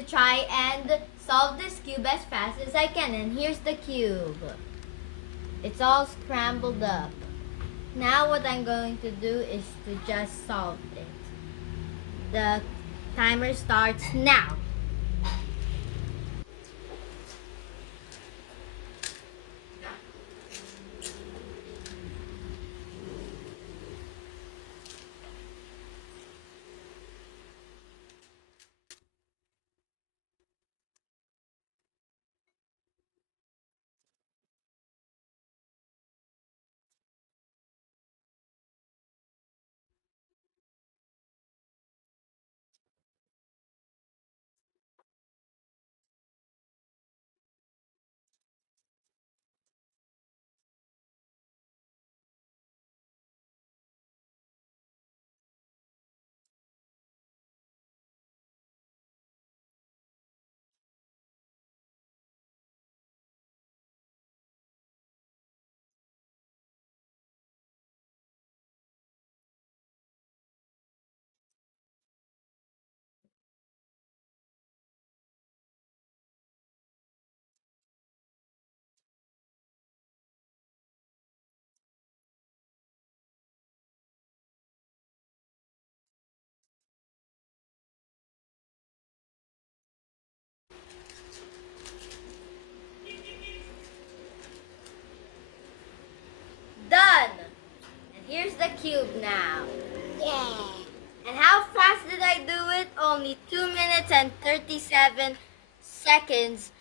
to try and solve this cube as fast as I can. And here's the cube. It's all scrambled up. Now what I'm going to do is to just solve it. The timer starts now. Done! And here's the cube now. Yeah. And how fast did I do it? Only 2 minutes and 37 seconds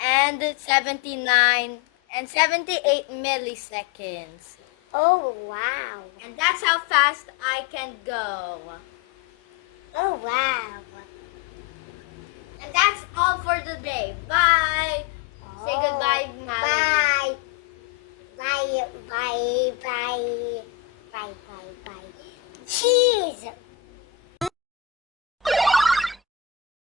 and 79 and 78 milliseconds. Oh, wow. And that's how fast I can go. Oh, wow. And that's all for today. Bye!